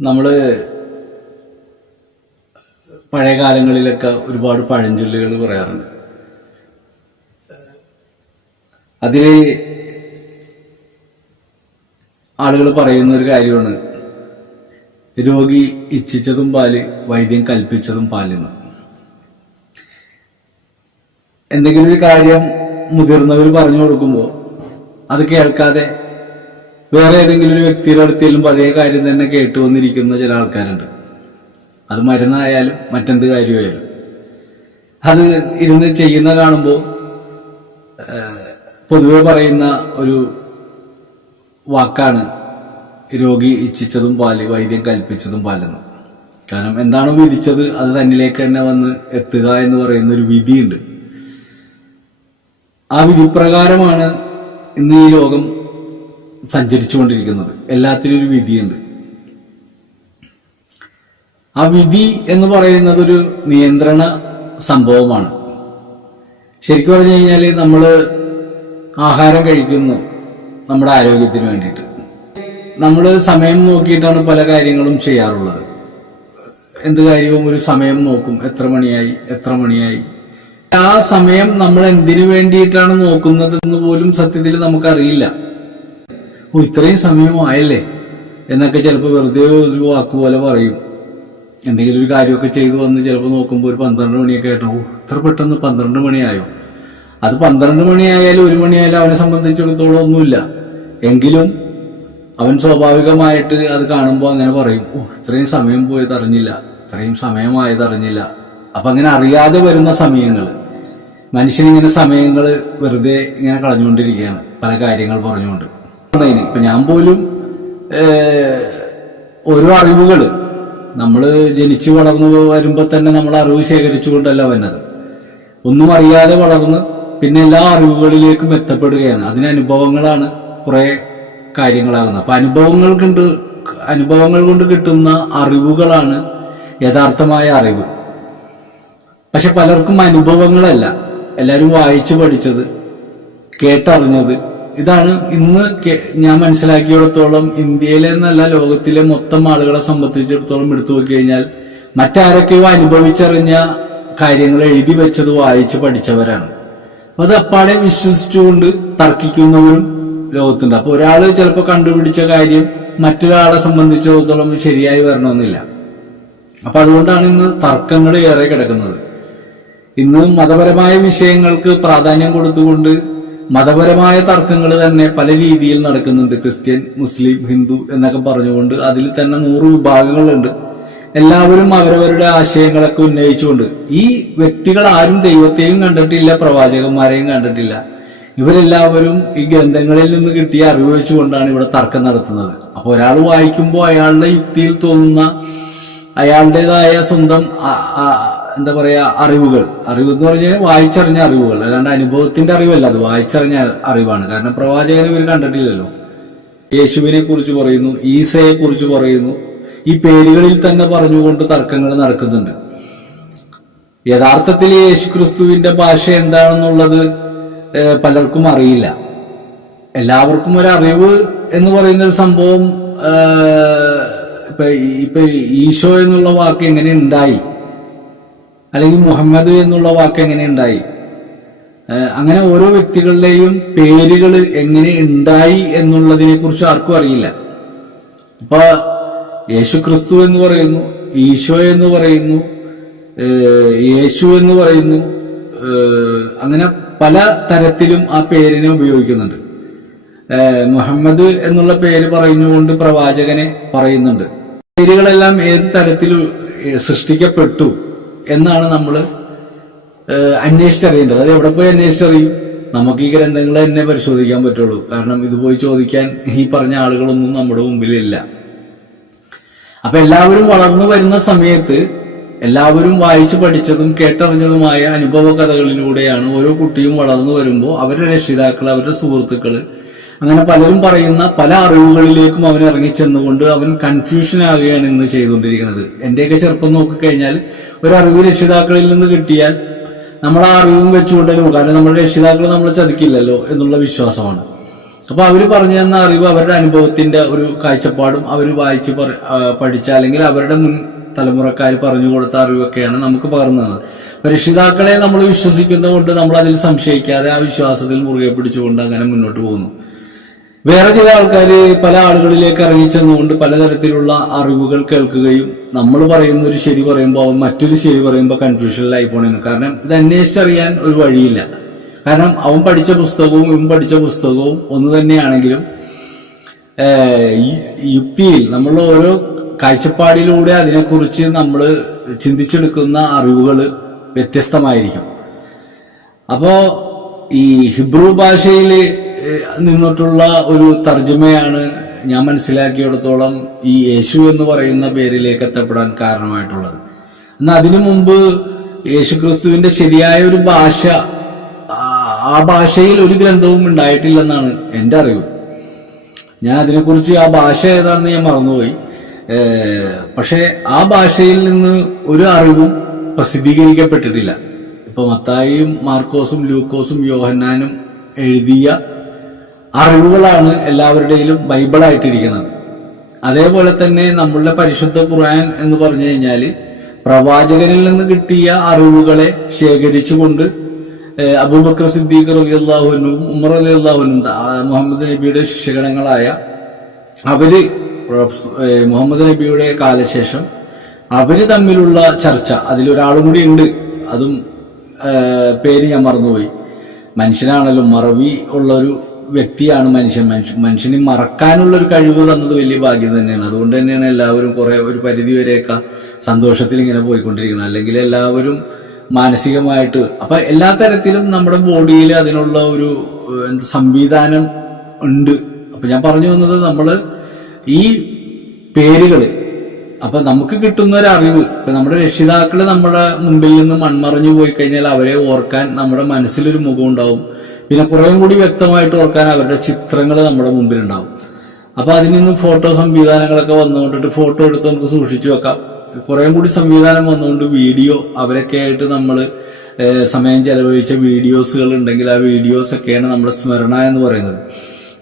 നമ്മൾ പഴയ കാലങ്ങളിലൊക്കെ ഒരുപാട് പഴഞ്ചൊല്ലുകൾ പറയാറുണ്ട്. അതിൽ ആളുകൾ പറയുന്ന ഒരു കാര്യമാണ് രോഗി ഇച്ഛിച്ചതും പാൽ വൈദ്യം കൽപ്പിച്ചതും പാലെന്ന്. എന്തെങ്കിലും ഒരു കാര്യം മുതിർന്നവർ പറഞ്ഞു കൊടുക്കുമ്പോൾ അത് കേൾക്കാതെ വേറെ ഏതെങ്കിലും ഒരു വ്യക്തിയുടെ അടുത്ത് ചെല്ലുമ്പോൾ അതേ കാര്യം തന്നെ കേട്ടു വന്നിരിക്കുന്ന ചില ആൾക്കാരുണ്ട്. അത് മരുന്നായാലും മറ്റെന്ത് കാര്യമായാലും. അത് ഇരുന്ന് ചെയ്യുന്ന കാണുമ്പോൾ പൊതുവെ പറയുന്ന ഒരു വാക്കാണ് രോഗി ഇച്ഛിച്ചതും പാൽ വൈദ്യം കൽപ്പിച്ചതും പാലെന്ന്. കാരണം എന്താണോ വിധിച്ചത് അത് തന്നിലേക്ക് തന്നെ വന്ന് എത്തുക എന്ന് പറയുന്ന ഒരു വിധിയുണ്ട്. ആ വിധിപ്രകാരമാണ് ഇന്ന് ഈ ലോകം സഞ്ചരിച്ചുകൊണ്ടിരിക്കുന്നത്. എല്ലാത്തിനും ഒരു വിധിയുണ്ട്. ആ വിധി എന്ന് പറയുന്നത് ഒരു നിയന്ത്രണ സംഭവമാണ്. ശരിക്കും പറഞ്ഞു കഴിഞ്ഞാൽ നമ്മൾ ആഹാരം കഴിക്കുന്നു നമ്മുടെ ആരോഗ്യത്തിന് വേണ്ടിയിട്ട്. നമ്മൾ സമയം നോക്കിയിട്ടാണ് പല കാര്യങ്ങളും ചെയ്യാറുള്ളത്. എന്ത് കാര്യവും ഒരു സമയം നോക്കും. എത്ര മണിയായി? എത്ര മണിയായി? ആ സമയം നമ്മൾ എന്തിനു വേണ്ടിയിട്ടാണ് നോക്കുന്നത് എന്ന് പോലും സത്യത്തിൽ നമുക്കറിയില്ല. ഓ ഇത്രയും സമയമായല്ലേ എന്നൊക്കെ ചിലപ്പോൾ വെറുതെ ഒരു വാക്ക് പോലെ പറയും. എന്തെങ്കിലും ഒരു കാര്യമൊക്കെ ചെയ്തു വന്ന് ചിലപ്പോൾ നോക്കുമ്പോൾ ഒരു പന്ത്രണ്ട് മണിയൊക്കെ ആയിട്ട് ഓ ഇത്ര പെട്ടെന്ന് പന്ത്രണ്ട് മണിയായോ? അത് പന്ത്രണ്ട് മണിയായാലും ഒരു മണിയായാലും അവനെ സംബന്ധിച്ചിടത്തോളം ഒന്നുമില്ല. എങ്കിലും അവൻ സ്വാഭാവികമായിട്ട് അത് കാണുമ്പോൾ അങ്ങനെ പറയും ഓ ഇത്രയും സമയം പോയത് അറിഞ്ഞില്ല ഇത്രയും സമയമായത് അറിഞ്ഞില്ല. അപ്പൊ അങ്ങനെ അറിയാതെ വരുന്ന സമയങ്ങൾ മനുഷ്യനിങ്ങനെ സമയങ്ങൾ വെറുതെ ഇങ്ങനെ കളഞ്ഞുകൊണ്ടിരിക്കുകയാണ് പല കാര്യങ്ങൾ പറഞ്ഞുകൊണ്ട്. ഇപ്പൊ ഞാൻ പോലും ഓരോ അറിവുകൾ നമ്മൾ ജനിച്ചു വളർന്നു വരുമ്പോൾ തന്നെ നമ്മൾ അറിവ് ശേഖരിച്ചുകൊണ്ടല്ല വന്നത്. ഒന്നും അറിയാതെ വളർന്ന് പിന്നെ എല്ലാ അറിവുകളിലേക്കും എത്തപ്പെടുകയാണ്. അതിന് അനുഭവങ്ങളാണ് കുറെ കാര്യങ്ങളാകുന്നത്. അപ്പൊ അനുഭവങ്ങൾ കൊണ്ട് അനുഭവങ്ങൾ കൊണ്ട് കിട്ടുന്ന അറിവുകളാണ് യഥാർത്ഥമായ അറിവ്. പക്ഷെ പലർക്കും അനുഭവങ്ങളല്ല. എല്ലാവരും വായിച്ചു പഠിച്ചത് കേട്ടറിഞ്ഞത് ഇതാണ് ഇന്ന് ഞാൻ മനസ്സിലാക്കിയിടത്തോളം ഇന്ത്യയിലെ എന്നല്ല ലോകത്തിലെ മൊത്തം ആളുകളെ സംബന്ധിച്ചിടത്തോളം എടുത്തു നോക്കി കഴിഞ്ഞാൽ മറ്റാരൊക്കെയോ അനുഭവിച്ചറിഞ്ഞ കാര്യങ്ങൾ എഴുതി വെച്ചത് വായിച്ച് പഠിച്ചവരാണ്. അത് അപ്പാടെ വിശ്വസിച്ചുകൊണ്ട് തർക്കിക്കുന്നവരും ലോകത്തുണ്ട്. അപ്പൊ ഒരാൾ ചിലപ്പോൾ കണ്ടുപിടിച്ച കാര്യം മറ്റൊരാളെ സംബന്ധിച്ചിടത്തോളം ശരിയായി വരണമെന്നില്ല. അപ്പൊ അതുകൊണ്ടാണ് ഇന്ന് തർക്കങ്ങൾ ഏറെ കിടക്കുന്നത്. ഇന്ന് മതപരമായ വിഷയങ്ങൾക്ക് പ്രാധാന്യം കൊടുത്തുകൊണ്ട് മതപരമായ തർക്കങ്ങൾ തന്നെ പല രീതിയിൽ നടക്കുന്നുണ്ട്. ക്രിസ്ത്യൻ മുസ്ലിം ഹിന്ദു എന്നൊക്കെ പറഞ്ഞുകൊണ്ട് അതിൽ തന്നെ നൂറ് വിഭാഗങ്ങളുണ്ട്. എല്ലാവരും അവരവരുടെ ആശയങ്ങളൊക്കെ ഉന്നയിച്ചുകൊണ്ട് ഈ വ്യക്തികൾ ആരും ദൈവത്തെയും കണ്ടിട്ടില്ല പ്രവാചകന്മാരെയും കണ്ടിട്ടില്ല. ഇവരെല്ലാവരും ഈ ഗ്രന്ഥങ്ങളിൽ നിന്ന് കിട്ടിയ അറിവ് വെച്ചുകൊണ്ടാണ് ഇവിടെ തർക്കം നടത്തുന്നത്. അപ്പോൾ ഒരാൾ വായിക്കുമ്പോൾ അയാളുടെ യുക്തിയിൽ തോന്നുന്ന അയാളുടേതായ സ്വന്തം എന്താ പറയാ അറിവുകൾ. അറിവ് എന്ന് പറഞ്ഞാൽ വായിച്ചറിഞ്ഞ അറിവുകൾ. അല്ലാണ്ട് അനുഭവത്തിന്റെ അറിവല്ല അത് വായിച്ചറിഞ്ഞ അറിവാണ്. കാരണം പ്രവാചകനെ ഇവർ കണ്ടിട്ടില്ലല്ലോ. യേശുവിനെ കുറിച്ച് പറയുന്നു ഈസയെ കുറിച്ച് പറയുന്നു. ഈ പേരുകളിൽ തന്നെ പറഞ്ഞുകൊണ്ട് തർക്കങ്ങൾ നടക്കുന്നുണ്ട്. യഥാർത്ഥത്തിൽ യേശു ക്രിസ്തുവിന്റെ ഭാഷ എന്താണെന്നുള്ളത് പലർക്കും അറിയില്ല. എല്ലാവർക്കും ഒരു അറിവ് എന്ന് പറയുന്ന ഒരു സംഭവം ഇപ്പൊ ഈശോ എന്നുള്ള വാക്ക് എങ്ങനെ ഉണ്ടായി? അല്ലെങ്കിൽ മുഹമ്മദ് എന്നുള്ള വാക്ക് എങ്ങനെ ഉണ്ടായി? അങ്ങനെ ഓരോ വ്യക്തികളുടെയും പേരുകൾ എങ്ങനെ ഉണ്ടായി എന്നുള്ളതിനെ കുറിച്ച് ആർക്കും അറിയില്ല. അപ്പൊ യേശു ക്രിസ്തു എന്ന് പറയുന്നു ഈശോ എന്ന് പറയുന്നു യേശു എന്ന് പറയുന്നു അങ്ങനെ പല തരത്തിലും ആ പേരിനെ ഉപയോഗിക്കുന്നുണ്ട്. മുഹമ്മദ് എന്നുള്ള പേര് പറഞ്ഞുകൊണ്ട് പ്രവാചകനെ പറയുന്നുണ്ട്. പേരുകളെല്ലാം ഏത് തരത്തിൽ സൃഷ്ടിക്കപ്പെട്ടു. എന്നാണ് നമ്മൾ അന്വേഷിച്ചറിയേണ്ടത്. അത് എവിടെ പോയി അന്വേഷിച്ചറിയും? നമുക്ക് ഈ ഗ്രന്ഥങ്ങൾ തന്നെ പരിശോധിക്കാൻ പറ്റുള്ളൂ. കാരണം ഇത് പോയി ചോദിക്കാൻ ഈ പറഞ്ഞ ആളുകളൊന്നും നമ്മുടെ മുമ്പിലില്ല. അപ്പൊ എല്ലാവരും വളർന്നു വരുന്ന സമയത്ത് എല്ലാവരും വായിച്ചു പഠിച്ചതും കേട്ടറിഞ്ഞതുമായ അനുഭവ കഥകളിലൂടെയാണ് ഓരോ കുട്ടിയും വളർന്നു വരുമ്പോൾ അവരുടെ രക്ഷിതാക്കൾ അവരുടെ സുഹൃത്തുക്കൾ അങ്ങനെ പലരും പറയുന്ന പല അറിവുകളിലേക്കും അവൻ ഇറങ്ങിച്ചെന്നുകൊണ്ട് അവൻ കൺഫ്യൂഷൻ ആകുകയാണ് ഇന്ന് ചെയ്തുകൊണ്ടിരിക്കുന്നത്. എന്റെയൊക്കെ ചെറുപ്പം നോക്കിക്കഴിഞ്ഞാൽ ഒരു അറിവ് രക്ഷിതാക്കളിൽ നിന്ന് കിട്ടിയാൽ നമ്മൾ ആ അറിവും വെച്ചുകൊണ്ടല്ലോ കാരണം നമ്മുടെ രക്ഷിതാക്കൾ നമ്മളെ ചതിക്കില്ലല്ലോ എന്നുള്ള വിശ്വാസമാണ്. അപ്പൊ അവർ പറഞ്ഞു തന്ന അറിവ് അവരുടെ അനുഭവത്തിന്റെ ഒരു കാഴ്ചപ്പാടും അവർ വായിച്ച് പഠിച്ച അല്ലെങ്കിൽ അവരുടെ മുൻ തലമുറക്കാർ പറഞ്ഞു കൊടുത്ത അറിവൊക്കെയാണ് നമുക്ക് പകർന്നു തന്നത്. അപ്പൊ രക്ഷിതാക്കളെ നമ്മൾ വിശ്വസിക്കുന്നത് കൊണ്ട് നമ്മൾ അതിൽ സംശയിക്കാതെ ആ വിശ്വാസത്തിൽ മുറുകെ പിടിച്ചുകൊണ്ട് അങ്ങനെ മുന്നോട്ട് പോകുന്നു. വേറെ ചില ആൾക്കാർ പല ആളുകളിലേക്ക് ഇറങ്ങിച്ചെന്നുകൊണ്ട് പലതരത്തിലുള്ള അറിവുകൾ കേൾക്കുകയും നമ്മൾ പറയുന്ന ഒരു ശരി പറയുമ്പോൾ അവൻ മറ്റൊരു ശരി പറയുമ്പോൾ കൺഫ്യൂഷനിലായി പോണേന്ന് കാരണം ഇത് അന്വേഷിച്ചറിയാൻ ഒരു വഴിയില്ല. കാരണം അവൻ പഠിച്ച പുസ്തകവും ഇവൻ പഠിച്ച പുസ്തകവും ഒന്ന് തന്നെയാണെങ്കിലും യുക്തിയിൽ നമ്മൾ ഓരോ കാഴ്ചപ്പാടിലൂടെ അതിനെക്കുറിച്ച് നമ്മൾ ചിന്തിച്ചെടുക്കുന്ന അറിവുകൾ വ്യത്യസ്തമായിരിക്കും. അപ്പോൾ ഈ ഹിബ്രു ഭാഷയിൽ നിന്നിട്ടുള്ള ഒരു തർജമയാണ് ഞാൻ മനസ്സിലാക്കിയിടത്തോളം ഈ യേശു എന്ന് പറയുന്ന പേരിലേക്ക് എത്തപ്പെടാൻ കാരണമായിട്ടുള്ളത്. എന്നാൽ അതിനു മുമ്പ് യേശുക്രിസ്തുവിന്റെ ശരിയായ ഒരു ഭാഷ ആ- ഭാഷയിൽ ഒരു ഗ്രന്ഥവും ഉണ്ടായിട്ടില്ലെന്നാണ് എന്റെ അറിവ്. ഞാൻ അതിനെക്കുറിച്ച് ആ ഭാഷ ഏതാണെന്ന് ഞാൻ മറന്നുപോയി. പക്ഷേ ആ ഭാഷയിൽ നിന്ന് ഒരു അറിവും പ്രസിദ്ധീകരിക്കപ്പെട്ടിട്ടില്ല. ഇപ്പൊ മത്തായിയും മാർക്കോസും ലൂക്കോസും യോഹന്നാനും എഴുതിയ അറിവുകളാണ് എല്ലാവരുടെയിലും ബൈബിളായിട്ടിരിക്കുന്നത്. അതേപോലെ തന്നെ നമ്മളുടെ പരിശുദ്ധ ഖുർആൻ എന്ന് പറഞ്ഞു കഴിഞ്ഞാൽ പ്രവാചകനിൽ നിന്ന് കിട്ടിയ അറിവുകളെ ശേഖരിച്ചുകൊണ്ട് അബൂബക്കർ സിദ്ദീഖ് അള്ളാഹുനും ഉമർ അലി അള്ളാഹുനും മുഹമ്മദ് നബിയുടെ ശിക്ഷകണങ്ങളായ അവർ മുഹമ്മദ് നബിയുടെ കാലശേഷം അവർ തമ്മിലുള്ള ചർച്ച അതിലൊരാളും കൂടി ഉണ്ട്. അതും പേര് ഞാൻ മറന്നുപോയി. മനുഷ്യനാണല്ലോ മറവി ഉള്ള ഒരു വ്യക്തിയാണ് മനുഷ്യൻ. മനുഷ്യ മനുഷ്യന് മറക്കാനുള്ള ഒരു കഴിവ് തന്നത് വലിയ ഭാഗ്യം തന്നെയാണ്. അതുകൊണ്ട് തന്നെയാണ് എല്ലാവരും കുറെ ഒരു പരിധി വരെയൊക്കെ സന്തോഷത്തിൽ ഇങ്ങനെ പോയിക്കൊണ്ടിരിക്കുന്നത്. അല്ലെങ്കിൽ എല്ലാവരും മാനസികമായിട്ട് അപ്പൊ എല്ലാ തരത്തിലും നമ്മുടെ ബോഡിയിൽ അതിനുള്ള ഒരു എന്ത് സംവിധാനം ഉണ്ട്. അപ്പൊ ഞാൻ പറഞ്ഞു വന്നത് നമ്മൾ ഈ പേരുകൾ അപ്പൊ നമുക്ക് കിട്ടുന്ന ഒരു അറിവ് ഇപ്പൊ നമ്മുടെ രക്ഷിതാക്കൾ നമ്മുടെ മുമ്പിൽ നിന്ന് മൺമറഞ്ഞു പോയി കഴിഞ്ഞാൽ അവരെ ഓർക്കാൻ നമ്മുടെ മനസ്സിലൊരു മുഖം ഉണ്ടാവും. പിന്നെ കുറേ കൂടി വ്യക്തമായിട്ട് ഓർക്കാൻ അവരുടെ ചിത്രങ്ങൾ നമ്മുടെ മുമ്പിൽ ഉണ്ടാവും അപ്പൊ അതിൽ നിന്നും ഫോട്ടോ സംവിധാനങ്ങളൊക്കെ വന്നുകൊണ്ടിട്ട് ഫോട്ടോ എടുത്ത് നമുക്ക് സൂക്ഷിച്ചു വെക്കാം. കുറേ കൂടി സംവിധാനം വന്നുകൊണ്ട് വീഡിയോ അവരൊക്കെ ആയിട്ട് നമ്മൾ സമയം ചെലവഴിച്ച വീഡിയോസുകൾ ഉണ്ടെങ്കിൽ ആ വീഡിയോസ് ഒക്കെയാണ് നമ്മുടെ സ്മരണ എന്ന് പറയുന്നത്.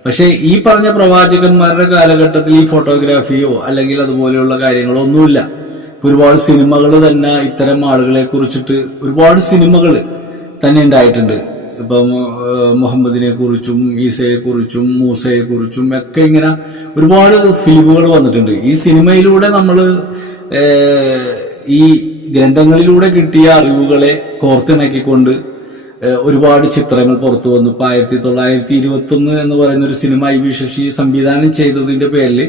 പക്ഷേ ഈ പറഞ്ഞ പ്രവാചകന്മാരുടെ കാലഘട്ടത്തിൽ ഈ ഫോട്ടോഗ്രാഫിയോ അല്ലെങ്കിൽ അതുപോലെയുള്ള കാര്യങ്ങളോ ഒന്നുമില്ല. ഒരുപാട് സിനിമകൾ തന്നെ ഇത്തരം ആളുകളെ കുറിച്ചിട്ട് ഒരുപാട് സിനിമകൾ തന്നെ ഉണ്ടായിട്ടുണ്ട്. ഇപ്പം മുഹമ്മദിനെ കുറിച്ചും ഈസയെ കുറിച്ചും മൂസയെ കുറിച്ചും ഒക്കെ ഇങ്ങനെ ഒരുപാട് ഫിലിമുകൾ വന്നിട്ടുണ്ട്. ഈ സിനിമയിലൂടെ നമ്മൾ ഈ ഗ്രന്ഥങ്ങളിലൂടെ കിട്ടിയ അറിവുകളെ കോർത്തിണക്കിക്കൊണ്ട് ഒരുപാട് ചിത്രങ്ങൾ പുറത്തു വന്നു. ഇപ്പൊ ആയിരത്തി തൊള്ളായിരത്തി ഇരുപത്തി ഒന്ന് എന്ന് പറയുന്ന ഒരു സിനിമ ഐ വി ശശി സംവിധാനം ചെയ്തതിന്റെ പേരിൽ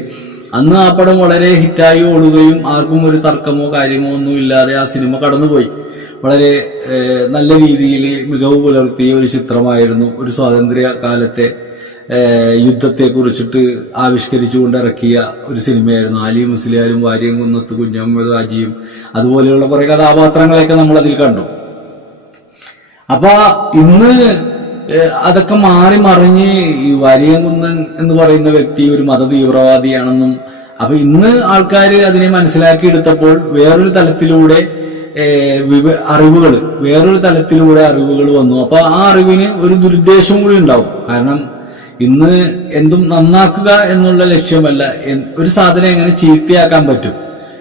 അന്ന് ആ പടം വളരെ ഹിറ്റായി ഓടുകയും ആർക്കും ഒരു തർക്കമോ കാര്യമോ ഒന്നും ഇല്ലാതെ ആ സിനിമ കടന്നുപോയി. വളരെ നല്ല രീതിയിൽ മികവ് പുലർത്തിയ ഒരു ചിത്രമായിരുന്നു ഒരു സ്വാതന്ത്ര്യ കാലത്തെ ഏഹ് യുദ്ധത്തെ കുറിച്ചിട്ട് ആവിഷ്കരിച്ചുകൊണ്ട് ഇറക്കിയ ഒരു സിനിമയായിരുന്നു. ആലി മുസ്ലിയാരും വാര്യം കുന്നത്ത് കുഞ്ഞമ്മദ് ഹാജിയും അതുപോലെയുള്ള കുറെ കഥാപാത്രങ്ങളെയൊക്കെ നമ്മൾ അതിൽ കണ്ടു. അപ്പൊ ഇന്ന് അതൊക്കെ മാറി മറിഞ്ഞ് ഈ വാര്യംകുന്നൻ എന്ന് പറയുന്ന വ്യക്തി ഒരു മത തീവ്രവാദിയാണെന്നും അപ്പൊ ഇന്ന് ആൾക്കാർ അതിനെ മനസ്സിലാക്കിയെടുത്തപ്പോൾ വേറൊരു തലത്തിലൂടെ അറിവുകൾ വേറൊരു തലത്തിലൂടെ അറിവുകൾ വന്നു. അപ്പൊ ആ അറിവിന് ഒരു ദുരുദ്ദേശം കൂടി ഉണ്ടാവും. കാരണം ഇന്ന് എന്തും നന്നാക്കുക എന്നുള്ള ലക്ഷ്യമല്ല. ഒരു സാധനം എങ്ങനെ ചീത്തയാക്കാൻ പറ്റും?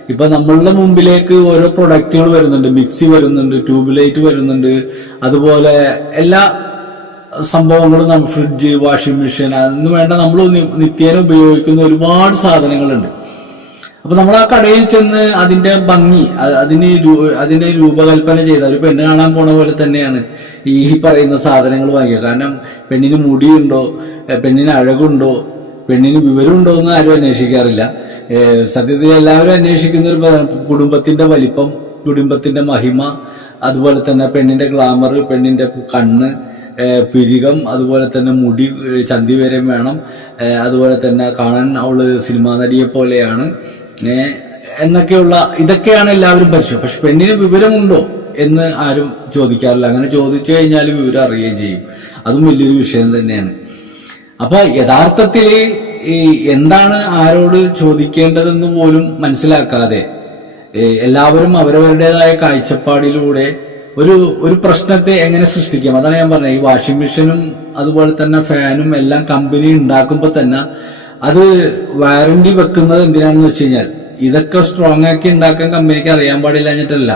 ഇപ്പൊ നമ്മളുടെ മുമ്പിലേക്ക് ഓരോ പ്രൊഡക്റ്റുകൾ വരുന്നുണ്ട്. മിക്സി വരുന്നുണ്ട് ട്യൂബ് ലൈറ്റ് വരുന്നുണ്ട്. അതുപോലെ എല്ലാ സംഭവങ്ങളും നമ്മൾ ഫ്രിഡ്ജ് വാഷിംഗ് മെഷീൻ അതൊന്നും വേണ്ട. നമ്മൾ നിത്യേന ഉപയോഗിക്കുന്ന ഒരുപാട് സാധനങ്ങളുണ്ട്. അപ്പൊ നമ്മൾ ആ കടയിൽ ചെന്ന് അതിന്റെ ഭംഗി അതിന് അതിന്റെ രൂപകൽപ്പന ചെയ്ത ഒരു പെണ്ണ് കാണാൻ പോണ പോലെ തന്നെയാണ് ഈ പറയുന്ന സാധനങ്ങൾ വാങ്ങിയത്. കാരണം പെണ്ണിന് മുടിയുണ്ടോ പെണ്ണിന് അഴകുണ്ടോ പെണ്ണിന് വിവരമുണ്ടോ എന്ന് ആരും അന്വേഷിക്കാറില്ല. സത്യത്തിൽ എല്ലാവരും അന്വേഷിക്കുന്ന ഒരു കുടുംബത്തിന്റെ വലിപ്പം കുടുംബത്തിന്റെ മഹിമ അതുപോലെ തന്നെ പെണ്ണിന്റെ ഗ്ലാമർ പെണ്ണിന്റെ കണ്ണ് പിരികം അതുപോലെ തന്നെ മുടി ചന്തി വരെ വേണം. അതുപോലെ തന്നെ കാണാൻ അവൾ സിനിമാ നടിയെ പോലെയാണ്. എന്നൊക്കെയുള്ള ഇതൊക്കെയാണ് എല്ലാവരും പരിശോധന. പക്ഷെ പെണ്ണിന് വിവരമുണ്ടോ എന്ന് ആരും ചോദിക്കാറില്ല. അങ്ങനെ ചോദിച്ചു കഴിഞ്ഞാൽ വിവരം അറിയുകയും ചെയ്യും. അതും വലിയൊരു വിഷയം തന്നെയാണ്. അപ്പൊ യഥാർത്ഥത്തിൽ ഈ എന്താണ് ആരോട് ചോദിക്കേണ്ടതെന്ന് പോലും മനസ്സിലാക്കാതെ എല്ലാവരും അവരവരുടേതായ കാഴ്ചപ്പാടിലൂടെ ഒരു ഒരു പ്രശ്നത്തെ എങ്ങനെ സൃഷ്ടിക്കാം? അതാണ് ഞാൻ പറഞ്ഞത്. ഈ വാഷിംഗ് മെഷീനും അതുപോലെ തന്നെ ഫാനും എല്ലാം കമ്പനി ഉണ്ടാക്കുമ്പോൾ തന്നെ അത് വാറണ്ടി വെക്കുന്നത് എന്തിനാണെന്ന് വെച്ച് കഴിഞ്ഞാൽ ഇതൊക്കെ സ്ട്രോങ് ആക്കി ഉണ്ടാക്കാൻ കമ്പനിക്ക് അറിയാൻ പാടില്ല എന്നിട്ടല്ല.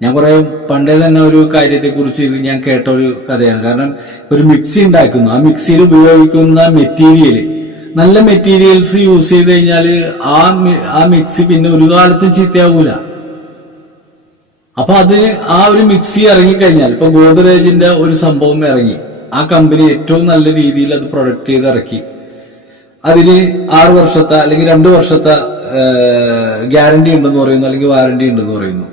ഞാൻ കുറെ പണ്ടേ തന്നെ ഒരു കാര്യത്തെക്കുറിച്ച് ഇത് ഞാൻ കേട്ട ഒരു കഥയാണ്. കാരണം ഒരു മിക്സി ഉണ്ടാക്കുന്നു. ആ മിക്സിയിൽ ഉപയോഗിക്കുന്ന മെറ്റീരിയൽ നല്ല മെറ്റീരിയൽസ് യൂസ് ചെയ്ത് കഴിഞ്ഞാൽ ആ ആ മിക്സി പിന്നെ ഒരു കാലത്തും ചീത്തയാകൂല അപ്പൊ അതിന് ആ ഒരു മിക്സി ഇറങ്ങിക്കഴിഞ്ഞാൽ ഇപ്പൊ ഗോദ്രേജിന്റെ ഒരു സംഭവം ഇറങ്ങി. ആ കമ്പനി ഏറ്റവും നല്ല രീതിയിൽ അത് പ്രൊഡക്റ്റ് ചെയ്ത് ഇറക്കി. അതിന് ആറ് വർഷത്തെ അല്ലെങ്കിൽ രണ്ട് വർഷത്തെ ഗ്യാരണ്ടി ഉണ്ടെന്ന് പറയുന്നു അല്ലെങ്കിൽ വാറണ്ടി ഉണ്ടെന്ന് പറയുന്നു.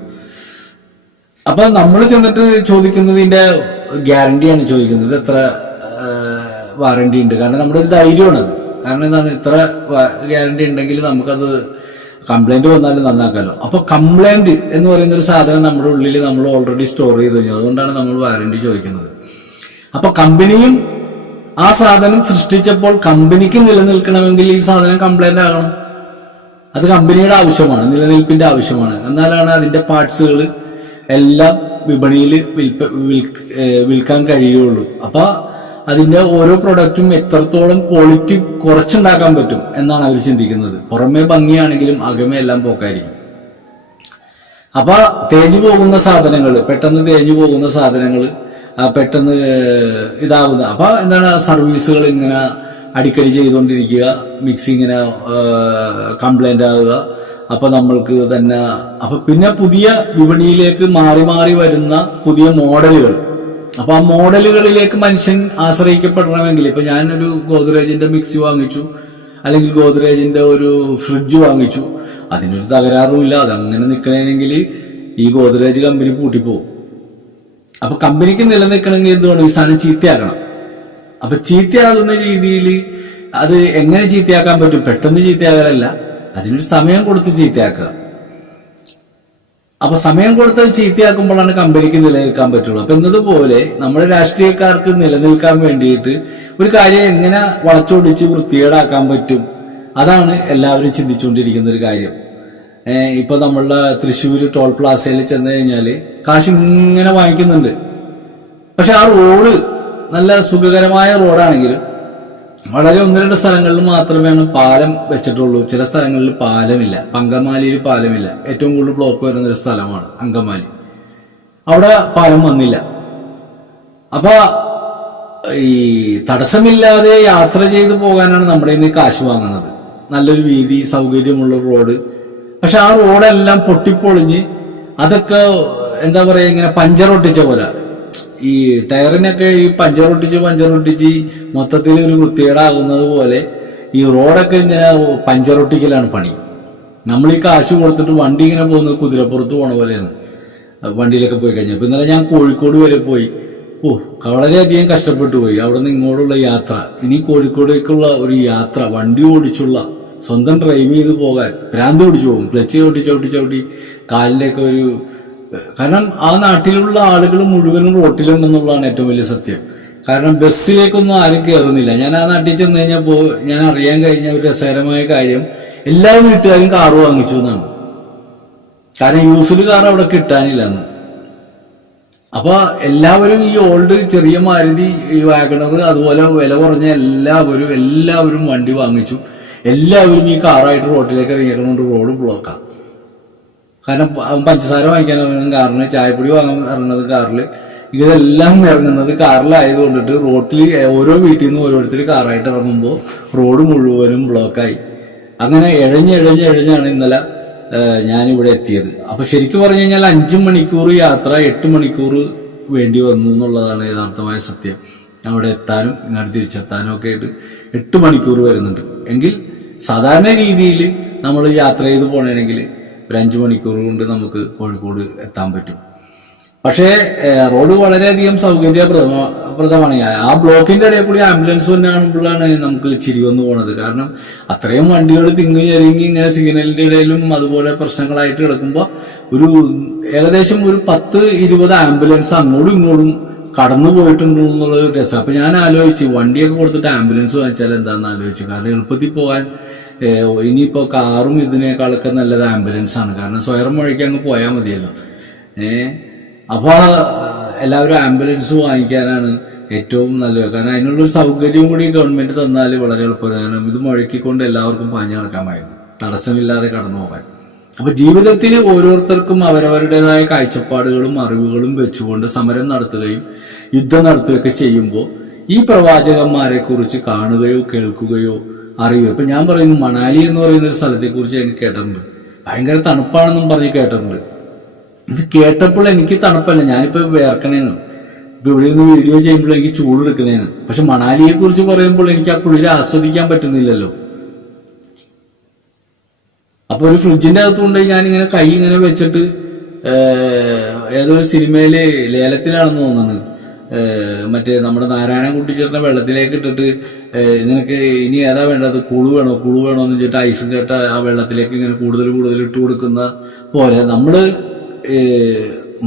അപ്പൊ നമ്മൾ ചെന്നിട്ട് ചോദിക്കുന്നതിന്റെ ഗ്യാരണ്ടിയാണ് ചോദിക്കുന്നത് എത്ര വാറണ്ടി ഉണ്ട്. കാരണം നമ്മുടെ ഒരു ധൈര്യമാണത്. കാരണം എന്താണ് ഇത്ര ഗ്യാരണ്ടി ഉണ്ടെങ്കിൽ നമുക്കത് കംപ്ലൈന്റ് വന്നാലും നന്നാക്കാലോ. അപ്പൊ കംപ്ലൈന്റ് എന്ന് പറയുന്ന ഒരു സാധനം നമ്മുടെ ഉള്ളിൽ നമ്മൾ ഓൾറെഡി സ്റ്റോർ ചെയ്ത് കഴിഞ്ഞു. അതുകൊണ്ടാണ് നമ്മൾ വാറണ്ടി ചോദിക്കുന്നത്. അപ്പൊ കമ്പനിയും ആ സാധനം സൃഷ്ടിച്ചപ്പോൾ കമ്പനിക്ക് നിലനിൽക്കണമെങ്കിൽ ഈ സാധനം കംപ്ലൈന്റ് ആകണം. അത് കമ്പനിയുടെ ആവശ്യമാണ് നിലനിൽപ്പിന്റെ ആവശ്യമാണ്. എന്നാലാണ് അതിന്റെ പാർട്സുകൾ എല്ലാം വിപണിയിൽ വിൽക്കാൻ കഴിയുള്ളൂ. അപ്പൊ അതിന്റെ ഓരോ പ്രൊഡക്റ്റും എത്രത്തോളം ക്വാളിറ്റി കുറച്ചുണ്ടാക്കാൻ പറ്റും എന്നാണ് അവർ ചിന്തിക്കുന്നത്. പുറമേ ഭംഗിയാണെങ്കിലും അകമേ എല്ലാം പോക്കായിരിക്കും. അപ്പൊ തേഞ്ഞു പോകുന്ന സാധനങ്ങൾ പെട്ടെന്ന് തേഞ്ഞു പോകുന്ന സാധനങ്ങൾ പെട്ടെന്ന് ഇതാകുന്ന അപ്പൊ എന്താണ് സർവീസുകൾ ഇങ്ങനെ അടിക്കടി ചെയ്തുകൊണ്ടിരിക്കുക മിക്സി ഇങ്ങനെ കംപ്ലൈന്റ് ആവുക. അപ്പൊ നമ്മൾക്ക് തന്നെ അപ്പൊ പിന്നെ പുതിയ വിപണിയിലേക്ക് മാറി മാറി വരുന്ന പുതിയ മോഡലുകൾ. അപ്പൊ ആ മോഡലുകളിലേക്ക് മനുഷ്യൻ ആശ്രയിക്കപ്പെടണമെങ്കിൽ ഇപ്പൊ ഞാനൊരു ഗോദ്രേജിന്റെ മിക്സി വാങ്ങിച്ചു അല്ലെങ്കിൽ ഗോദ്രേജിന്റെ ഒരു ഫ്രിഡ്ജ് വാങ്ങിച്ചു അതിനൊരു തകരാറുമില്ല അതങ്ങനെ നിൽക്കണമെങ്കിൽ ഈ ഗോദ്രേജ് കമ്പനി പൂട്ടിപ്പോവും. അപ്പൊ കമ്പനിക്ക് നിലനിൽക്കണമെങ്കിൽ എന്തുകൊണ്ട് ഈ സാധനം ചീത്തയാക്കണം. അപ്പൊ ചീത്തയാകുന്ന രീതിയിൽ അത് എങ്ങനെ ചീത്തയാക്കാൻ പറ്റും? പെട്ടെന്ന് ചീത്തയാകലല്ല. അതിനൊരു സമയം കൊടുത്ത് ചീത്തയാക്കുക. അപ്പൊ സമയം കൊടുത്ത് ചീത്തയാക്കുമ്പോഴാണ് കമ്പനിക്ക് നിലനിൽക്കാൻ പറ്റുള്ളൂ. അപ്പൊ എന്നതുപോലെ നമ്മുടെ രാഷ്ട്രീയക്കാർക്ക് നിലനിൽക്കാൻ വേണ്ടിയിട്ട് ഒരു കാര്യം എങ്ങനെ വളച്ചൊടിച്ച് വൃത്തികേടാക്കാൻ പറ്റും? അതാണ് എല്ലാവരും ചിന്തിച്ചുകൊണ്ടിരിക്കുന്ന ഒരു കാര്യം. ഇപ്പൊ നമ്മളുടെ തൃശ്ശൂര് ടോൾ പ്ലാസയിൽ ചെന്ന് കഴിഞ്ഞാൽ കാശ് ഇങ്ങനെ വാങ്ങിക്കുന്നുണ്ട്. പക്ഷെ ആ റോഡ് നല്ല സുഖകരമായ റോഡാണെങ്കിലും വളരെ ഒന്ന് രണ്ട് സ്ഥലങ്ങളിൽ മാത്രമേ പാലം വെച്ചിട്ടുള്ളൂ. ചില സ്ഥലങ്ങളിൽ പാലമില്ല. അങ്കമാലിയിൽ പാലമില്ല. ഏറ്റവും കൂടുതൽ ബ്ലോക്ക് വരുന്ന ഒരു സ്ഥലമാണ് അങ്കമാലി. അവിടെ പാലം വന്നില്ല. അപ്പൊ ഈ തടസ്സമില്ലാതെ യാത്ര ചെയ്തു പോകാനാണ് നമ്മുടെ ഇന്ന് കാശ് വാങ്ങുന്നത്. നല്ലൊരു വീതി സൗകര്യമുള്ള റോഡ്. പക്ഷെ ആ റോഡെല്ലാം പൊട്ടിപ്പൊളിഞ്ഞ് അതൊക്കെ എന്താ പറയാ ഇങ്ങനെ പഞ്ചർ ഒട്ടിച്ച പോലെ. ഈ ടയറിനൊക്കെ ഈ പഞ്ചർ ഒട്ടിച്ച് പഞ്ചർ ഒട്ടിച്ച് മൊത്തത്തിൽ ഒരു വൃത്തികേടാകുന്നത് പോലെ ഈ റോഡൊക്കെ ഇങ്ങനെ പഞ്ചർ ഒട്ടിക്കലാണ് പണി. നമ്മൾ ഈ കാശ് കൊടുത്തിട്ട് വണ്ടി ഇങ്ങനെ പോകുന്നത് കുതിരപ്പുറത്ത് പോണ പോലെയാണ്. വണ്ടിയിലൊക്കെ പോയി കഴിഞ്ഞാൽ ഇപ്പൊ ഇന്നലെ ഞാൻ കോഴിക്കോട് വരെ പോയി. ഓ വളരെയധികം കഷ്ടപ്പെട്ടു പോയി അവിടെ നിന്ന് ഇങ്ങോട്ടുള്ള യാത്ര. ഇനി കോഴിക്കോടേക്കുള്ള ഒരു യാത്ര വണ്ടി ഓടിച്ചുള്ള സ്വന്തം ഡ്രൈവ് ചെയ്ത് പോകാൻ ഭ്രാന്ത് പിടിച്ചു പോകും. ക്ലച്ച് ചവിട്ടി ചവിട്ടി ചവിട്ടി കാലിന്റെയൊക്കെ ഒരു കാരണം ആ നാട്ടിലുള്ള ആളുകൾ മുഴുവനും റോട്ടിലുണ്ടെന്നുള്ളതാണ് ഏറ്റവും വലിയ സത്യം. കാരണം ബസ്സിലേക്കൊന്നും ആരും കയറുന്നില്ല ഞാൻ ആ നാട്ടിൽ ചെന്ന് കഴിഞ്ഞാൽ പോ ഞാൻ അറിയാൻ കഴിഞ്ഞ ഒരു രസകരമായ കാര്യം എല്ലാ വീട്ടുകാരും കാറ് വാങ്ങിച്ചു എന്നാണ്. കാരണം യൂസ്ഡ് കാർ അവിടെ കിട്ടാനില്ല എന്ന് അപ്പൊ എല്ലാവരും ഈ ഓൾഡ് ചെറിയ മാരുതി വാഗണർ അതുപോലെ വില കുറഞ്ഞ എല്ലാവരും എല്ലാവരും വണ്ടി വാങ്ങിച്ചു. എല്ലാവരും ഈ കാറായിട്ട് റോട്ടിലേക്ക് ഇറങ്ങിയിട്ടുണ്ട് റോഡ് ബ്ലോക്കാണ് കാരണം പഞ്ചസാര വാങ്ങിക്കാൻ ഇറങ്ങുന്ന കാറിന് ചായപ്പൊടി വാങ്ങാൻ ഇറങ്ങുന്നത് കാറിൽ ഇതെല്ലാം ഇറങ്ങുന്നത് കാറിലായത് കൊണ്ടിട്ട് റോട്ടിൽ ഓരോ വീട്ടിൽ നിന്ന് ഓരോരുത്തർ കാറായിട്ട് ഇറങ്ങുമ്പോൾ റോഡ് മുഴുവനും ബ്ലോക്കായി അങ്ങനെ എഴഞ്ഞെഴഞ്ഞ് എഴഞ്ഞാണ് ഇന്നലെ ഞാനിവിടെ എത്തിയത്. അപ്പൊ ശരിക്കും പറഞ്ഞു കഴിഞ്ഞാൽ അഞ്ചു മണിക്കൂർ യാത്ര എട്ട് മണിക്കൂർ വേണ്ടി വന്നു എന്നുള്ളതാണ് യഥാർത്ഥമായ സത്യം. അവിടെ എത്താനും ഇങ്ങോട്ട് തിരിച്ചെത്താനും ഒക്കെ ആയിട്ട് എട്ട് മണിക്കൂർ വരുന്നുണ്ട്. എങ്കിൽ സാധാരണ രീതിയിൽ നമ്മൾ യാത്ര ചെയ്ത് പോകണമെങ്കിൽ ഒരു അഞ്ച് മണിക്കൂർ കൊണ്ട് നമുക്ക് കോഴിക്കോട് എത്താൻ പറ്റും. പക്ഷേ റോഡ് വളരെയധികം സൗകര്യപ്രദമാണ് ആ ബ്ലോക്കിന്റെ ഇടയിൽ കൂടി ആംബുലൻസ് തന്നെ കാണുമ്പോഴാണ് നമുക്ക് ചിരി വന്നു പോണത്. കാരണം അത്രയും വണ്ടികൾ തിങ്ങി ഞെരുങ്ങി ഇങ്ങനെ സിഗ്നലിന്റെ ഇടയിലും അതുപോലെ പ്രശ്നങ്ങളായിട്ട് കിടക്കുമ്പോൾ ഒരു ഏകദേശം ഒരു പത്ത് ഇരുപത് ആംബുലൻസ് അങ്ങോട്ടും ഇങ്ങോട്ടും കടന്നു പോയിട്ടുണ്ട് എന്നുള്ള ഒരു രസം. അപ്പൊ ഞാൻ ആലോചിച്ച് വണ്ടിയൊക്കെ കൊടുത്തിട്ട് ആംബുലൻസ് വാങ്ങിച്ചാൽ എന്താണെന്ന് ആലോചിച്ചു. കാരണം എളുപ്പത്തിൽ പോകാൻ ഇനിയിപ്പോ കാറും ഇതിനേക്കാളൊക്കെ നല്ലത് ആംബുലൻസ് ആണ്. കാരണം സ്വയം മുഴക്കി അങ്ങ് പോയാൽ മതിയല്ലോ. ഏഹ് അപ്പൊ എല്ലാവരും ആംബുലൻസ് വാങ്ങിക്കാനാണ് ഏറ്റവും നല്ലത്. കാരണം അതിനുള്ളൊരു സൗകര്യം കൂടി ഗവൺമെന്റ് തന്നാൽ വളരെ എളുപ്പമാണ്. കാരണം ഇത് മുഴക്കിക്കൊണ്ട് എല്ലാവർക്കും പാഞ്ഞു നടക്കാമായിരുന്നു തടസ്സമില്ലാതെ കടന്നു പോകാൻ. അപ്പൊ ജീവിതത്തിൽ ഓരോരുത്തർക്കും അവരവരുടേതായ കാഴ്ചപ്പാടുകളും അറിവുകളും വെച്ചുകൊണ്ട് സമരം നടത്തുകയും യുദ്ധം നടത്തുകയൊക്കെ ചെയ്യുമ്പോൾ ഈ പ്രവാചകന്മാരെ കുറിച്ച് കാണുകയോ കേൾക്കുകയോ അറിയുകയോ. ഇപ്പൊ ഞാൻ പറയുന്നു മണാലി എന്ന് പറയുന്ന ഒരു സ്ഥലത്തെ കുറിച്ച് എനിക്ക് കേട്ടിട്ടുണ്ട്. ഭയങ്കര തണുപ്പാണെന്നും പറഞ്ഞ് കേട്ടിട്ടുണ്ട്. ഇത് കേട്ടപ്പോൾ എനിക്ക് തണുപ്പല്ല. ഞാനിപ്പോ വേർക്കണേന്ന് ഇപ്പൊ ഇവിടെ നിന്ന് വീഡിയോ ചെയ്യുമ്പോൾ എനിക്ക് ചൂട് എടുക്കണേന്ന് പക്ഷെ മണാലിയെ കുറിച്ച് പറയുമ്പോൾ എനിക്ക് ആ കുളിരെ ആസ്വദിക്കാൻ പറ്റുന്നില്ലല്ലോ. അപ്പൊ ഒരു ഫ്രിഡ്ജിന്റെ അകത്തുകൊണ്ട് ഞാൻ ഇങ്ങനെ കൈ ഇങ്ങനെ വെച്ചിട്ട് ഏതൊരു സിനിമയിൽ ലേലത്തിലാണെന്ന് തോന്നുന്നത് ഏഹ്, മറ്റേ നമ്മുടെ നാരായണൻ കുട്ടിച്ചേട്ടനെ വെള്ളത്തിലേക്ക് ഇട്ടിട്ട് നിനക്ക് ഇനി ഏതാ വേണ്ടത്? കുളു വേണോ? കുളു വേണോ എന്ന് വെച്ചിട്ട് ഐസും കേട്ട ആ വെള്ളത്തിലേക്ക് ഇങ്ങനെ കൂടുതൽ കൂടുതൽ ഇട്ട് കൊടുക്കുന്ന പോലെ നമ്മൾ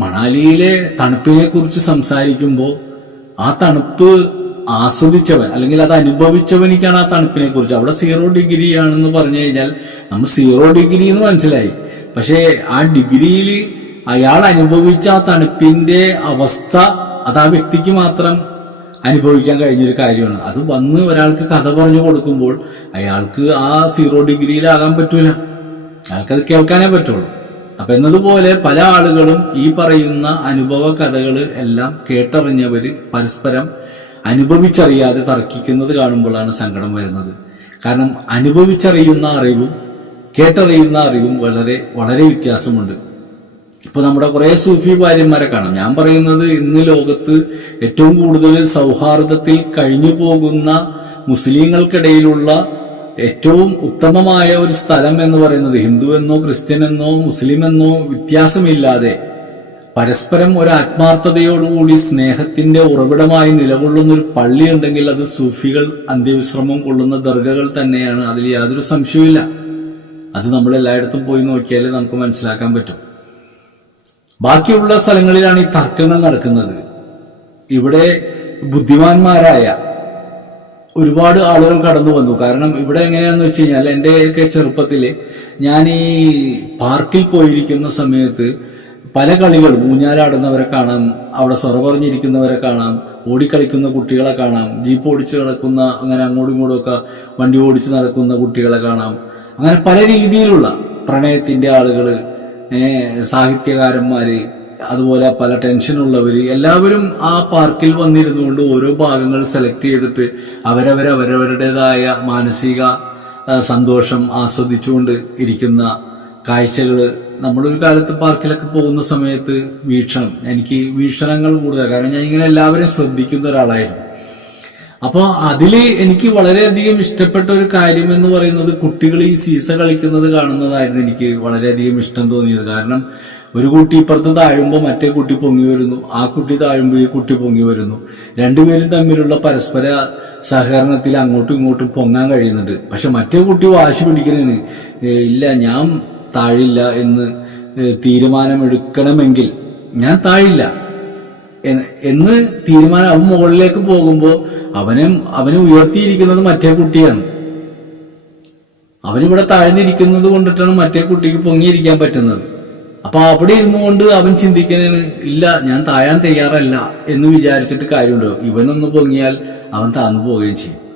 മണാലിയിലെ തണുപ്പിനെ കുറിച്ച് സംസാരിക്കുമ്പോൾ ആ തണുപ്പ് ആസ്വദിച്ചവൻ അല്ലെങ്കിൽ അത് അനുഭവിച്ചവനിക്കാണ് ആ തണുപ്പിനെ കുറിച്ച്. അവിടെ സീറോ ഡിഗ്രി ആണെന്ന് പറഞ്ഞു കഴിഞ്ഞാൽ നമ്മൾ സീറോ ഡിഗ്രി എന്ന് മനസ്സിലായി. പക്ഷേ ആ ഡിഗ്രിയിൽ അയാൾ അനുഭവിച്ച ആ തണുപ്പിന്റെ അവസ്ഥ അത് ആ വ്യക്തിക്ക് മാത്രം അനുഭവിക്കാൻ കഴിഞ്ഞൊരു കാര്യമാണ്. അത് വന്ന് ഒരാൾക്ക് കഥ പറഞ്ഞു കൊടുക്കുമ്പോൾ അയാൾക്ക് ആ സീറോ ഡിഗ്രിയിലാകാൻ പറ്റൂല. അയാൾക്കത് കേൾക്കാനേ പറ്റുള്ളൂ. അപ്പൊ എന്നതുപോലെ പല ആളുകളും ഈ പറയുന്ന അനുഭവ കഥകൾ എല്ലാം കേട്ടറിഞ്ഞവര് പരസ്പരം അനുഭവിച്ചറിയാതെ തർക്കിക്കുന്നത് കാണുമ്പോഴാണ് സങ്കടം വരുന്നത്. കാരണം അനുഭവിച്ചറിയുന്ന അറിവും കേട്ടറിയുന്ന അറിവും വളരെ വളരെ വ്യത്യാസമുണ്ട്. ഇപ്പൊ നമ്മുടെ കുറെ സൂഫി ഭാര്യന്മാരെ കാണാം. ഞാൻ പറയുന്നത് ഇന്ന് ലോകത്ത് ഏറ്റവും കൂടുതൽ സൗഹാർദ്ദത്തിൽ കഴിഞ്ഞു പോകുന്ന മുസ്ലിങ്ങൾക്കിടയിലുള്ള ഏറ്റവും ഉത്തമമായ ഒരു സ്ഥലം എന്ന് പറയുന്നത് ഹിന്ദു എന്നോ ക്രിസ്ത്യൻ എന്നോ മുസ്ലിം എന്നോ വ്യത്യാസമില്ലാതെ പരസ്പരം ഒരു ആത്മാർത്ഥതയോടുകൂടി സ്നേഹത്തിന്റെ ഉറവിടമായി നിലകൊള്ളുന്ന ഒരു പള്ളി ഉണ്ടെങ്കിൽ അത് സൂഫികൾ അന്ത്യവിശ്രമം കൊള്ളുന്ന ദർഗകൾ തന്നെയാണ്. അതിൽ യാതൊരു സംശയവുമില്ല. അത് നമ്മൾ എല്ലായിടത്തും പോയി നോക്കിയാൽ നമുക്ക് മനസ്സിലാക്കാൻ പറ്റും. ബാക്കിയുള്ള സ്ഥലങ്ങളിലാണ് ഈ തർക്കങ്ങൾ നടക്കുന്നത്. ഇവിടെ ബുദ്ധിമാന്മാരായ ഒരുപാട് ആളുകൾ കടന്നു വന്നു. കാരണം ഇവിടെ എങ്ങനെയാണെന്ന് വെച്ച് കഴിഞ്ഞാൽ എന്റെയൊക്കെ ചെറുപ്പത്തിൽ ഞാൻ ഈ പാർക്കിൽ പോയിരിക്കുന്ന സമയത്ത് പല കളികളും ഊഞ്ഞാലാടുന്നവരെ കാണാം അവിടെ സ്വറ പറഞ്ഞിരിക്കുന്നവരെ കാണാം ഓടിക്കളിക്കുന്ന കുട്ടികളെ കാണാം ജീപ്പ് ഓടിച്ച് നടക്കുന്ന അങ്ങനെ അങ്ങോട്ടും ഇങ്ങോട്ടും ഒക്കെ വണ്ടി ഓടിച്ച് നടക്കുന്ന കുട്ടികളെ കാണാം. അങ്ങനെ പല രീതിയിലുള്ള പ്രണയത്തിന്റെ ആളുകൾ സാഹിത്യകാരന്മാര് അതുപോലെ പല ടെൻഷനുള്ളവര് എല്ലാവരും ആ പാർക്കിൽ വന്നിരുന്നുകൊണ്ട് ഓരോ ഭാഗങ്ങൾ സെലക്ട് ചെയ്തിട്ട് അവരവരവരവരുടേതായ മാനസിക സന്തോഷം ആസ്വദിച്ചുകൊണ്ട് ഇരിക്കുന്ന കാഴ്ചകൾ. നമ്മളൊരു കാലത്ത് പാർക്കിലൊക്കെ പോകുന്ന സമയത്ത് വീക്ഷണം. എനിക്ക് വീക്ഷണങ്ങൾ കൂടുതൽ കാരണം ഞാൻ ഇങ്ങനെ എല്ലാവരെയും ശ്രദ്ധിക്കുന്ന ഒരാളായിരുന്നു. അപ്പോൾ അതിൽ എനിക്ക് വളരെയധികം ഇഷ്ടപ്പെട്ട ഒരു കാര്യം എന്ന് പറയുന്നത് കുട്ടികൾ ഈ സീസ കളിക്കുന്നത് കാണുന്നതായിരുന്നു എനിക്ക് വളരെയധികം ഇഷ്ടം തോന്നിയത്. കാരണം ഒരു കുട്ടി ഇപ്പുറത്ത് താഴുമ്പോൾ മറ്റേ കുട്ടി പൊങ്ങി വരുന്നു. ആ കുട്ടി താഴുമ്പോൾ ഈ കുട്ടി പൊങ്ങി വരുന്നു. രണ്ടുപേരും തമ്മിലുള്ള പരസ്പര സഹകരണത്തിൽ അങ്ങോട്ടും ഇങ്ങോട്ടും പൊങ്ങാൻ കഴിയുന്നുണ്ട്. പക്ഷെ മറ്റേ കുട്ടി വാശി പിടിക്കുന്നതിന് ഇല്ല ഞാൻ താഴില്ല എന്ന് തീരുമാനമെടുക്കണമെങ്കിൽ ഞാൻ താഴില്ല. എന്ന് എന്ന് തീരുമാനം അവൻ മുകളിലേക്ക് പോകുമ്പോൾ അവനെ അവനെ ഉയർത്തിയിരിക്കുന്നത് മറ്റേ കുട്ടിയാണ്. അവനിവിടെ താഴ്ന്നിരിക്കുന്നത് കൊണ്ടിട്ടാണ് മറ്റേ കുട്ടിക്ക് പൊങ്ങിയിരിക്കാൻ പറ്റുന്നത്. അപ്പൊ അവിടെ ഇരുന്നു കൊണ്ട് അവൻ ചിന്തിക്കുന്നതിന് ഇല്ല ഞാൻ താഴാൻ തയ്യാറല്ല എന്ന് വിചാരിച്ചിട്ട് കാര്യമുണ്ടോ? ഇവനൊന്ന് പൊങ്ങിയാൽ അവൻ താന്നു പോവുകയും ചെയ്യും.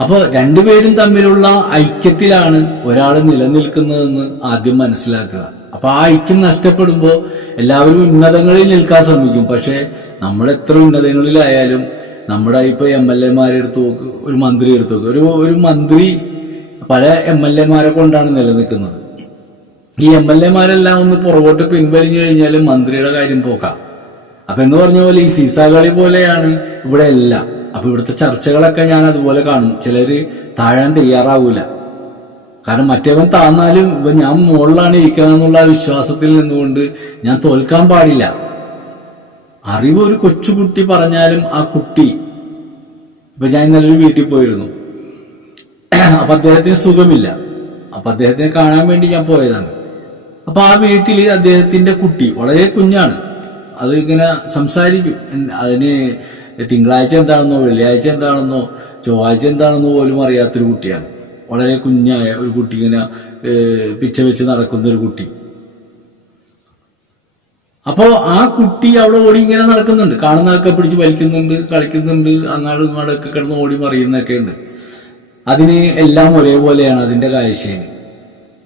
അപ്പൊ രണ്ടുപേരും തമ്മിലുള്ള ഐക്യത്തിലാണ് ഒരാൾ നിലനിൽക്കുന്നതെന്ന് ആദ്യം മനസ്സിലാക്കുക. അപ്പൊ ആ ഐക്യം നഷ്ടപ്പെടുമ്പോൾ എല്ലാവരും ഉന്നതങ്ങളിൽ നിൽക്കാൻ ശ്രമിക്കും. പക്ഷെ നമ്മൾ എത്ര ഉന്നതങ്ങളിലായാലും നമ്മുടെ ഇപ്പൊ എം എൽ എമാരെടുത്ത് നോക്ക് ഒരു മന്ത്രി എടുത്ത് നോക്ക്. ഒരു ഒരു മന്ത്രി പല എം എൽ എമാരെ കൊണ്ടാണ് നിലനിൽക്കുന്നത്. ഈ എം എൽ എമാരെല്ലാം ഒന്ന് പുറകോട്ട് പിൻവലിഞ്ഞു കഴിഞ്ഞാൽ മന്ത്രിയുടെ കാര്യം പോക്കാം. അപ്പൊ എന്ന് പറഞ്ഞ പോലെ ഈ സീസാകളി പോലെയാണ് ഇവിടെ എല്ലാം. അപ്പൊ ഇവിടുത്തെ ചർച്ചകളൊക്കെ ഞാൻ അതുപോലെ കാണും. ചിലര് താഴാൻ തയ്യാറാവൂല. കാരണം മറ്റേവൻ താന്നാലും ഇപ്പൊ ഞാൻ മുകളിലാണ് ഇരിക്കുന്നത് എന്നുള്ള വിശ്വാസത്തിൽ നിന്നുകൊണ്ട് ഞാൻ തോൽക്കാൻ പാടില്ല. അറിവ് ഒരു കൊച്ചുകുട്ടി പറഞ്ഞാലും ആ കുട്ടി ഇപ്പൊ ഞാൻ ഇന്നലെ വീട്ടിൽ പോയിരുന്നു. അപ്പൊ അദ്ദേഹത്തിന് സുഖമില്ല. അപ്പൊ അദ്ദേഹത്തിനെ കാണാൻ വേണ്ടി ഞാൻ പോയതാണ്. അപ്പൊ ആ വീട്ടിൽ അദ്ദേഹത്തിന്റെ കുട്ടി വളരെ കുഞ്ഞാണ്. അത് ഇങ്ങനെ സംസാരിക്കും. അതിന് തിങ്കളാഴ്ച എന്താണെന്നോ വെള്ളിയാഴ്ച എന്താണെന്നോ ചൊവ്വാഴ്ച എന്താണെന്നോ പോലും അറിയാത്തൊരു കുട്ടിയാണ്. വളരെ കുഞ്ഞായ ഒരു കുട്ടി ഇങ്ങനെ പിച്ച വെച്ച് നടക്കുന്ന ഒരു കുട്ടി. അപ്പോ ആ കുട്ടി അവിടെ ഓടി ഇങ്ങനെ നടക്കുന്നുണ്ട്. കാണുന്നതൊക്കെ പിടിച്ച് വലിക്കുന്നുണ്ട് കളിക്കുന്നുണ്ട് അങ്ങാടും ഇങ്ങാടൊക്കെ കിടന്ന് ഓടി മറിയുന്നൊക്കെ ഉണ്ട്. അതിന് എല്ലാം ഒരേപോലെയാണ് അതിന്റെ കാഴ്ചയിൽ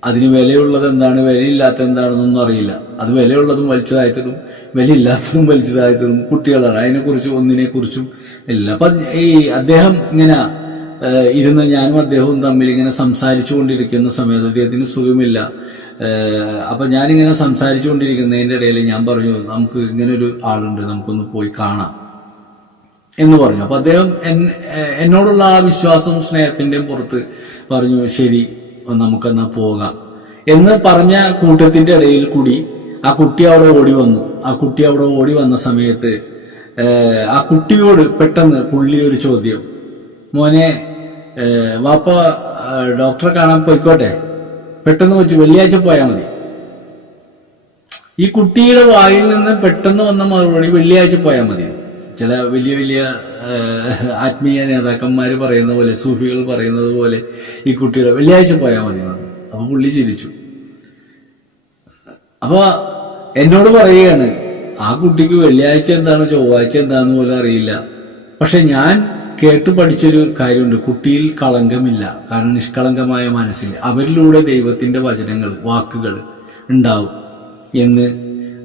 അതിന് വിലയുള്ളത് എന്താണ്? വിലയില്ലാത്ത എന്താണെന്നൊന്നും അറിയില്ല. അത് വിലയുള്ളതും വലിച്ചതായത്തിടും വിലയില്ലാത്തതും വലിച്ചതായത്തിടും കുട്ടികളാണ്. അതിനെക്കുറിച്ച് ഒന്നിനെക്കുറിച്ചും എല്ലാം അപ്പം ഈ അദ്ദേഹം ഇങ്ങനെ ഇരുന്ന് ഞാനും അദ്ദേഹവും തമ്മിൽ ഇങ്ങനെ സംസാരിച്ചു കൊണ്ടിരിക്കുന്ന സമയത്ത് അദ്ദേഹത്തിന് സുഖമില്ല. അപ്പം ഞാനിങ്ങനെ സംസാരിച്ചു കൊണ്ടിരിക്കുന്നതിന്റെ ഇടയിൽ ഞാൻ പറഞ്ഞു നമുക്ക് ഇങ്ങനെ ഒരു ആളുണ്ട് നമുക്കൊന്ന് പോയി കാണാം. എന്ന് പറഞ്ഞു. അപ്പൊ അദ്ദേഹം എന്നോടുള്ള ആ വിശ്വാസവും സ്നേഹത്തിന്റെയും പുറത്ത് പറഞ്ഞു ശരി നമുക്കെന്നാ പോകാം. എന്ന് പറഞ്ഞ കൂട്ടത്തിന്റെ ഇടയിൽ കൂടി ആ കുട്ടി അവിടെ ഓടി വന്നു. ആ കുട്ടി അവിടെ ഓടി വന്ന സമയത്ത് ആ കുട്ടിയോട് പെട്ടെന്ന് പുള്ളി ഒരു ചോദ്യം. മോനെ വാപ്പ ഡോക്ടറെ കാണാൻ പോയിക്കോട്ടെ? പെട്ടെന്ന് വെച്ച് വെള്ളിയാഴ്ച പോയാൽ മതി. ഈ കുട്ടിയുടെ വായിൽ നിന്ന് പെട്ടെന്ന് വന്ന മറുപടി വെള്ളിയാഴ്ച പോയാൽ മതി. ചില വലിയ വലിയ ആത്മീയ നേതാക്കന്മാർ പറയുന്ന പോലെ സൂഫികൾ പറയുന്നത് പോലെ ഈ കുട്ടിയുടെ വെള്ളിയാഴ്ച പോയാൽ മതി എന്ന്. പറഞ്ഞു. അപ്പൊ പുള്ളി ചിരിച്ചു. അപ്പോൾ എന്നോട് പറയുകയാണ് ആ കുട്ടിക്ക് വെള്ളിയാഴ്ച എന്താണ് ചൊവ്വാഴ്ച എന്താന്ന് പോലും അറിയില്ല. പക്ഷെ ഞാൻ കേട്ടു പഠിച്ചൊരു കാര്യമുണ്ട് കുട്ടിയിൽ കളങ്കമില്ല. കാരണം നിഷ്കളങ്കമായ മനസ്സിൽ അവരിലൂടെ ദൈവത്തിന്റെ വചനങ്ങൾ വാക്കുകൾ ഉണ്ടാവും എന്ന്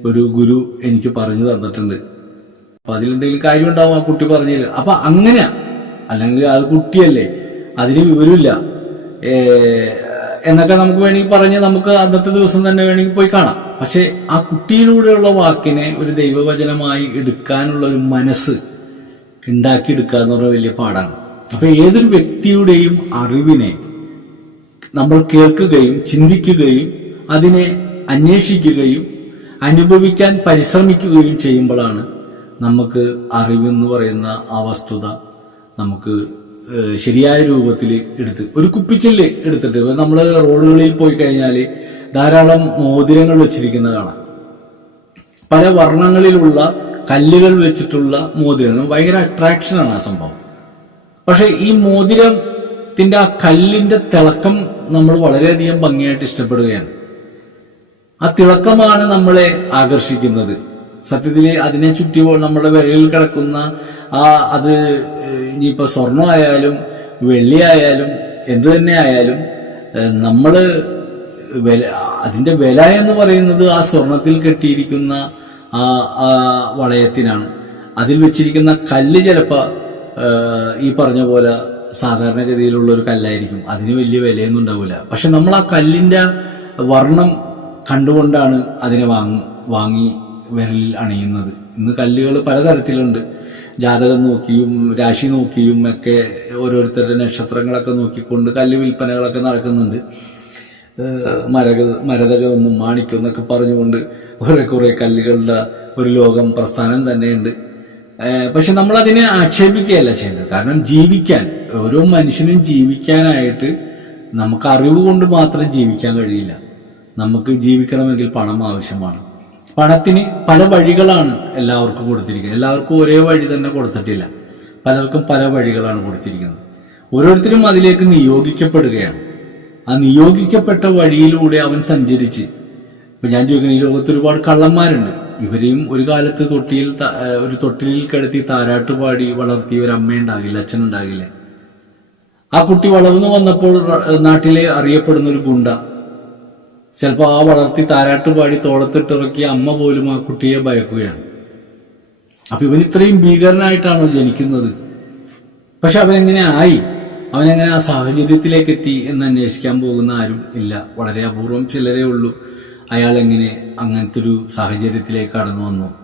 ഒരു ഗുരു എനിക്ക് പറഞ്ഞു തന്നിട്ടുണ്ട്. അപ്പൊ അതിലെന്തെങ്കിലും കാര്യം ഉണ്ടാവും ആ കുട്ടി പറഞ്ഞില്ല അപ്പൊ അങ്ങനെ അല്ലെങ്കിൽ അത് കുട്ടിയല്ലേ. അതിന് വിവരമില്ല. എന്നൊക്കെ നമുക്ക് വേണമെങ്കിൽ പറഞ്ഞ് നമുക്ക് അന്നത്തെ ദിവസം തന്നെ വേണമെങ്കിൽ പോയി കാണാം. പക്ഷെ ആ കുട്ടിയിലൂടെയുള്ള വാക്കിനെ ഒരു ദൈവവചനമായി എടുക്കാനുള്ള ഒരു മനസ്സ് ഉണ്ടാക്കിയെടുക്കുക എന്ന് പറഞ്ഞ വലിയ പാടാണ്. അപ്പൊ ഏതൊരു വ്യക്തിയുടെയും അറിവിനെ നമ്മൾ കേൾക്കുകയും ചിന്തിക്കുകയും അതിനെ അന്വേഷിക്കുകയും അനുഭവിക്കാൻ പരിശ്രമിക്കുകയും ചെയ്യുമ്പോഴാണ് നമുക്ക് അറിവെന്ന് പറയുന്ന ആ വസ്തുത നമുക്ക് ശരിയായ രൂപത്തിൽ എടുത്ത് ഒരു കുപ്പിച്ചില്ല് എടുത്തിട്ട് നമ്മൾ റോഡുകളിൽ പോയി കഴിഞ്ഞാൽ ധാരാളം മോതിരങ്ങൾ വെച്ചിരിക്കുന്നത് കാണാം പല വർണങ്ങളിലുള്ള കല്ലുകൾ വെച്ചിട്ടുള്ള മോതിരങ്ങൾ. ഭയങ്കര അട്രാക്ഷനാണ് ആ സംഭവം. പക്ഷെ ഈ മോതിരത്തിന്റെ ആ കല്ലിന്റെ തിളക്കം നമ്മൾ വളരെയധികം ഭംഗിയായിട്ട് ഇഷ്ടപ്പെടുകയാണ്. ആ തിളക്കമാണ് നമ്മളെ ആകർഷിക്കുന്നത്. സത്യത്തിൽ അതിനെ ചുറ്റിയപ്പോൾ നമ്മുടെ വിരലിൽ കിടക്കുന്ന ആ അത് ഇനിയിപ്പോൾ സ്വർണമായാലും വെള്ളിയായാലും എന്ത് തന്നെ ആയാലും നമ്മൾ വില അതിന്റെ വില എന്ന് പറയുന്നത് ആ സ്വർണത്തിൽ കെട്ടിയിരിക്കുന്ന ആ വളയത്തിനാണ്. അതിൽ വെച്ചിരിക്കുന്ന കല്ല് ചിലപ്പോൾ ഈ പറഞ്ഞ പോലെ സാധാരണഗതിയിലുള്ള ഒരു കല്ലായിരിക്കും. അതിന് വലിയ വിലയൊന്നും ഉണ്ടാവില്ല. പക്ഷെ നമ്മൾ ആ കല്ലിന്റെ വർണം കണ്ടുകൊണ്ടാണ് അതിനെ വാങ്ങി വാങ്ങി വിരലിൽ അണിയുന്നത്. ഇന്ന് കല്ലുകൾ പലതരത്തിലുണ്ട്. ജാതകം നോക്കിയും രാശി നോക്കിയും ഒക്കെ ഓരോരുത്തരുടെ നക്ഷത്രങ്ങളൊക്കെ നോക്കിക്കൊണ്ട് കല്ല് വിൽപ്പനകളൊക്കെ നടക്കുന്നുണ്ട്. മരക മരതകമെന്നും മാണിക്കൊന്നൊക്കെ പറഞ്ഞുകൊണ്ട് കുറെ കുറെ കല്ലുകളുടെ ഒരു ലോകം പ്രസ്ഥാനം തന്നെയുണ്ട്. പക്ഷെ നമ്മൾ അതിനെ ആക്ഷേപിക്കുകയല്ല ചെയ്യേണ്ടത്. കാരണം ജീവിക്കാൻ ഓരോ മനുഷ്യനും ജീവിക്കാനായിട്ട് നമുക്ക് അറിവ് കൊണ്ട് മാത്രം ജീവിക്കാൻ കഴിയില്ല. നമുക്ക് ജീവിക്കണമെങ്കിൽ പണം ആവശ്യമാണ്. പണത്തിന് പല വഴികളാണ് എല്ലാവർക്കും കൊടുത്തിരിക്കുന്നത്. എല്ലാവർക്കും ഒരേ വഴി തന്നെ കൊടുത്തിട്ടില്ല. പലർക്കും പല വഴികളാണ് കൊടുത്തിരിക്കുന്നത്. ഓരോരുത്തരും അതിലേക്ക് നിയോഗിക്കപ്പെടുകയാണ്. ആ നിയോഗിക്കപ്പെട്ട വഴിയിലൂടെ അവൻ സഞ്ചരിച്ച് ഇപ്പൊ ഞാൻ ചോദിക്കുന്നത് ഈ ലോകത്ത് ഒരുപാട് കള്ളന്മാരുണ്ട്. ഇവരെയും ഒരു കാലത്ത് തൊട്ടിയിൽ ഒരു തൊട്ടിലിൽ കിടത്തി താരാട്ടുപാടി വളർത്തിയ ഒരു അമ്മയുണ്ടാകില്ല അച്ഛനുണ്ടാകില്ലേ ആ കുട്ടി വളർന്നു വന്നപ്പോൾ നാട്ടിലെ അറിയപ്പെടുന്ന ഒരു ഗുണ്ട ചിലപ്പോൾ ആ വളർത്തി താരാട്ട് പാടി തോളത്തിട്ടിറക്കിയ അമ്മ പോലും ആ കുട്ടിയെ ഭയക്കുകയാണ്. അപ്പൊ ഇവൻ ഇത്രയും ഭീകരനായിട്ടാണോ ജനിക്കുന്നത്? പക്ഷെ അവനെങ്ങനെ ആയി? അവനെങ്ങനെ ആ സാഹചര്യത്തിലേക്ക് എത്തി എന്ന് അന്വേഷിക്കാൻ പോകുന്ന ആരും ഇല്ല. വളരെ അപൂർവം ചിലരേ ഉള്ളൂ. അയാൾ എങ്ങനെ അങ്ങനത്തെ ഒരു സാഹചര്യത്തിലേക്ക് കടന്നു വന്നു?